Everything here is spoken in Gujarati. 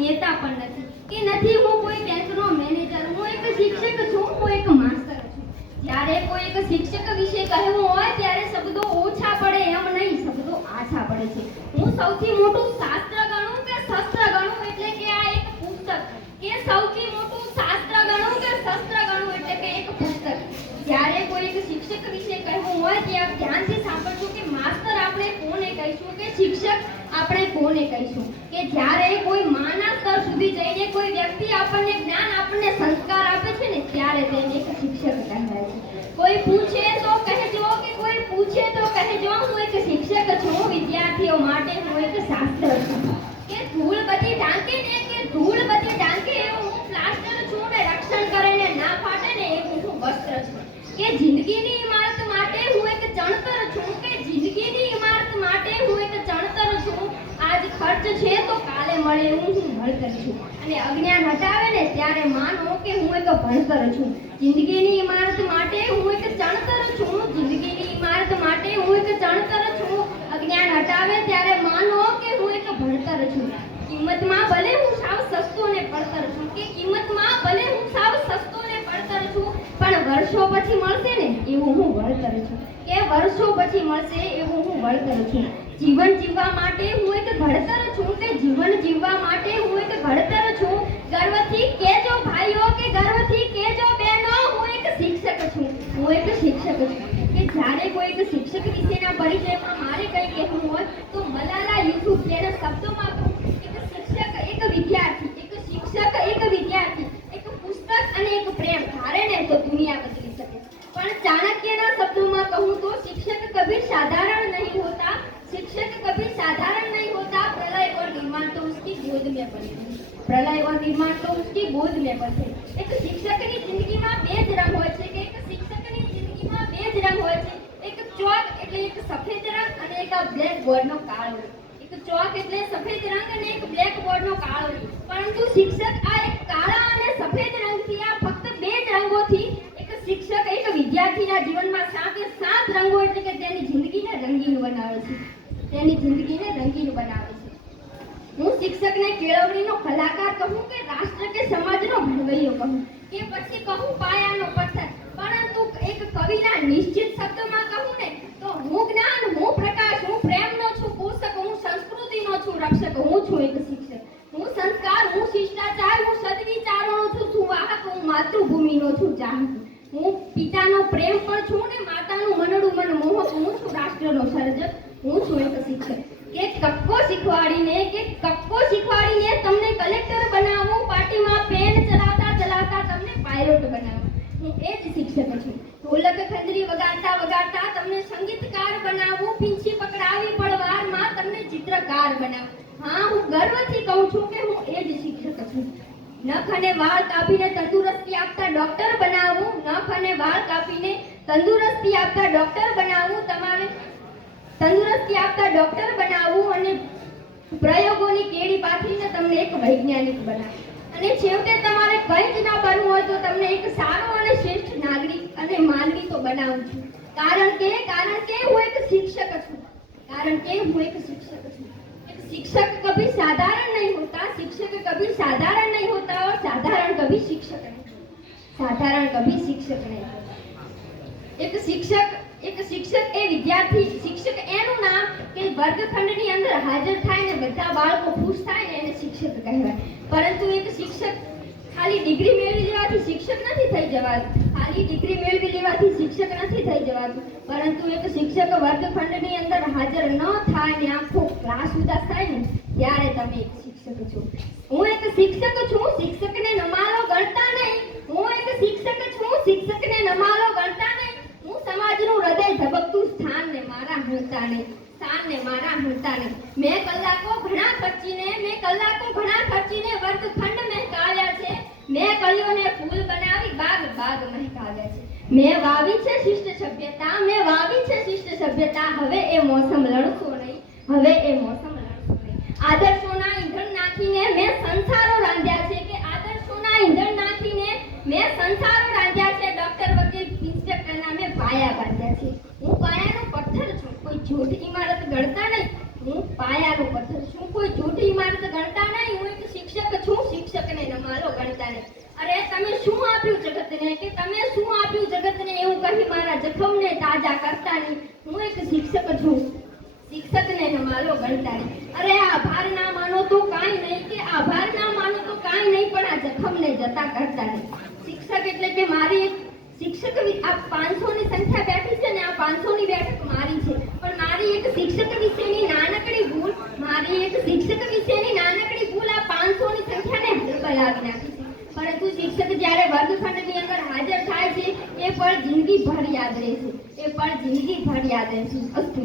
નેતા પણ નથી કે નથી હું કોઈ બેંકનો મેનેજર, હું એક શિક્ષક છું, હું એક માસ્ટર છું. જ્યારે કોઈ એક શિક્ષક વિશે કહેવું હોય ત્યારે શબ્દો ઓછા પડે એમ નહીં, શબ્દો આછા પડે છે. હું સૌથી મોટું શાસ્ત્ર ગણું કે શસ્ત્ર ગણું એટલે કે આ એક પુસ્તક, કે સૌથી મોટું શાસ્ત્ર ગણું કે શસ્ત્ર ગણું એટલે કે એક પુસ્તક. જ્યારે કોઈ એક શિક્ષક વિશે કહેવું હોય ત્યાં ધ્યાનથી સાંભળજો કે માસ્ટર આપણે કોને કહીશું કે શિક્ષક આપણે કોને કહીશું. કે જ્યારે કોઈ માના સ્તર સુધી જઈને કોઈ વ્યક્તિ આપણને જ્ઞાન, આપણને સંસ્કાર આપે છે ને ત્યારે તેને એક શિક્ષક કહેવાય છે. કોઈ પૂછે તો કહેજો કે કોઈ પૂછે તો કહેજો હું એક શિક્ષક છું, વિદ્યાર્થીઓ માટે હું એક શાસ્ત્ર છું. કે ધૂળ બધી ઢાંકે ને કે ધૂળ બધી ઢાંકે એવું હું પ્લાસ્ટર છું ને રક્ષણ કરે ને ના ફાટે ને એવું હું વસ્ત્ર છું. કે જિંદગીની ઇમારત માટે હું એક ચણતર છું, કે જિંદગીની ઇમારત માટે હું એક ચણતર છું. આજ ખર્ચ છે તો કાલે મળે એવું હું ભણતર છું. અને અજ્ઞાન હટાવે ને ત્યારે માનો કે હું એક ભણતર છું. જિંદગીની ઇમારત માટે હું એક ચણતર છું, જિંદગીની ઇમારત માટે હું એક ચણતર છું. અજ્ઞાન હટાવે ત્યારે માનો કે હું એક ભણતર છું. કિંમતમાં ભલે હું સાવ સસ્તો ને પડતર છું, કે કિંમતમાં ભલે હું સાવ સસ્તો ને પડતર છું, પણ વર્ષો પછી મળશે ને એવું હું વળતર છું. કે વર્ષો પછી મળશે એવું હું વળતર છું. જીવન જીવવા માટે હું એક ઘડતર છું, કે જીવન જીવવા માટે હું એક ઘડતર છું. ગર્વથી કહેજો ભાઈઓ કે ગર્વથી કહેજો બહેનો હું એક શિક્ષક છું, હું એક શિક્ષક છું. કે જ્યારે કોઈ એક શિક્ષક વિશેના પરિચયમાં મારે કંઈ કહેવું હોય તો મલાલા યુસુફઝઈના શબ્દોમાં કહું એક શિક્ષક એક વિદ્યાર્થી, એક શિક્ષક એક વિદ્યાર્થી, એક પુસ્તક અને એક પ્રેમ ધારે ને તો દુનિયા બદલી શકે. પણ ચાણક્યના શબ્દોમાં કહું તો શિક્ષક કભી સાધારણ નહીં હોતા, शिक्षक कभी साधारण नहीं होता. प्रलय और निर्माण तो उसकी गोद में पड़े, प्रलय और निर्माण तो उसकी गोद में पड़े. एक શિક્ષકની જિંદગીમાં બે જ રંગ હોય છે, કે એક શિક્ષકની જિંદગીમાં બે જ રંગ હોય છે. એક ચોક એટલે એક સફેદ રંગ અને એક બ્લેક બોર્ડનો કાળો રંગ. એક ચોક એટલે સફેદ રંગ અને એક બ્લેક બોર્ડનો કાળો રંગ. પરંતુ શિક્ષક આ એક કાળા અને સફેદ રંગથી, આ ફક્ત બે જ રંગોથી એક શિક્ષક એક વિદ્યાર્થીના જીવનમાં સાતે સાત રંગો એટલે કે તેની જિંદગીને રંગીન બનાવે છે, તેની જિંદગીને રંગીન બનાવે છે. હું શિક્ષકને કેળવણીનો કલાકાર કહું કે રાષ્ટ્ર કે સમાજનો ઘડવૈયો કહું કે પછી કહું પાયાનો પથ્થર. પરંતુ એક કવિના નિશ્ચિત શબ્દમાં કહું ને તો હું જ્ઞાન, હું પ્રકાશ, હું પ્રેમનો છું પોષક, હું સંસ્કૃતિનો છું રક્ષક, હું છું એક શિક્ષક. હું સંસ્કાર, હું શિષ્ટાચાર, હું સદવિચારોનો છું સુવાહક, હું માતૃભૂમિનો છું ચાહક. હું પિતાનો પ્રેમ પણ છું ને માતાનું મનડું મન મોહક, હું છું રાષ્ટ્રનો સર્જક, હું છું એક શિક્ષક. કે કક્કો શીખવાડીને તમને કલેક્ટર બનાવું, પાર્ટીમાં પેન ચલાવતા ચલાવતા તમને પાયલોટ બનાવું, હું એ જ શિક્ષક છું. ઢોલક ખંજરી વગાડતા વગાડતા તમને સંગીતકાર બનાવું, પીંછી પકડાવી પડવારમાં તમને ચિત્રકાર બનાવું. હા, હું ગર્વથી કહું છું કે હું એ જ શિક્ષક છું. નખ અને વાળ કાપીને તંદુરસ્તી આપતા ડોક્ટર બનાવું, નખ અને વાળ કાપીને તંદુરસ્તી આપતા ડોક્ટર બનાવું, તમારે તંદુરસ્તી આપતા ડોક્ટર બનાવું અને પ્રયોગોની કેડી પાથરીને તમને એક વૈજ્ઞાનિક બનાવું. અને છેવટે તમારે કંઈ જ ના બનવું હોય તો તમને એક સારો અને શ્રેષ્ઠ નાગરિક અને માનવી તો બનાવું છું. કારણ કે હું એક શિક્ષક છું, કારણ કે હું એક શિક્ષક છું. शिक्षक कभी साधारण नहीं होता, शिक्षक कभी साधारण नहीं होता और साधारण कभी शिक्षक नहीं होता, साधारण कभी शिक्षक नहीं होता. एक शिक्षक એ વિદ્યાર્થી, શિક્ષક એનું નામ કે વર્ગખંડની અંદર હાજર થાય ને બધા બાળકો ખુશ થાય ને એને શિક્ષક કહેવાય. પરંતુ એક શિક્ષક ખાલી ડિગ્રી મેળવી લેવાથી શિક્ષક નથી થઈ જવાતું, ખાલી ડિગ્રી મેળવી લેવાથી શિક્ષક નથી થઈ જવાતું. પરંતુ એક શિક્ષક વર્ગખંડની અંદર હાજર ન થાય ને આખો ક્લાસ ઉદાસ થાય ને ત્યારે તમે એક શિક્ષક છો. હું એક શિક્ષક છું, શિક્ષકને નમાલો ગણતા નહીં. હું એક શિક્ષક છું, શિક્ષકને નમાલો ગણતા નહીં. હું સમાજનું હૃદય ધબકતું સ્થાનને મારા હણતા નહીં, સ્થાનને મારા હણતા નહીં. મેં કલાકો ઘણા ખર્ચીને વર્ગખંડ મહેકાવ્યા છે. મેં કળીઓને ફૂલ બનાવી બાગ મહેકાવ્યા છે. મેં વાવી છે શિષ્ટ સભ્યતા, મેં વાવી છે શિષ્ટ સભ્યતા. હવે એ મોસમ લણશો નહીં, હવે એ મોસમ લણશો નહીં. આદર્શોના ઈંધણ નાખીને મેં સંસારો રાંધ્યા છે, કે આદર્શોના ઈંધણ નાખીને મેં સંસારો રાંધ્યા છે. ડોક્ટર, વકીલ, ઇન્સ્પેક્ટરના મેં પાયા બાંધ્યા છે. હું પાયાનો પથ્થર છું, કોઈ જૂઠ ઇમારત ગણતા નહીં. હું પાયાનો પથ્થર છું, કોઈ જૂઠ ઇમારત ગણતા નહીં. હું એક શિક્ષક ત્યારે અરે તમે શું આપ્યું જગતને કે તમે શું આપ્યું જગતને એવું કહી મારા જખમને તાજા કરતા નહીં. હું એક શિક્ષક છું, શિક્ષકને મારો ગણતા નહીં. અરે આભાર ના માનો તો કાંઈ નહીં, કે આભાર ના માનો તો કાંઈ નહીં, પણ આ જખમને જતા કરતા નહીં. શિક્ષક એટલે કે મારી એક શિક્ષક આ 500 ની સંખ્યા બેઠી છે ને, આ 500 ની બેઠક મારી છે, પણ મારી એક શિક્ષક વિશેની નાનકડી ભૂલ, મારી એક શિક્ષક વિશેની નાનકડી ભૂલ આ 500 ની સંખ્યાને હડબલાવી નાખી છે. પરંતુ શિક્ષક જ્યારે વર્ગખંડની અંદર હાજર થાય છે એ પળ જિંદગીભર યાદ રહેશે, એ પળ જિંદગીભર યાદ રહેશે. અસ્તુ.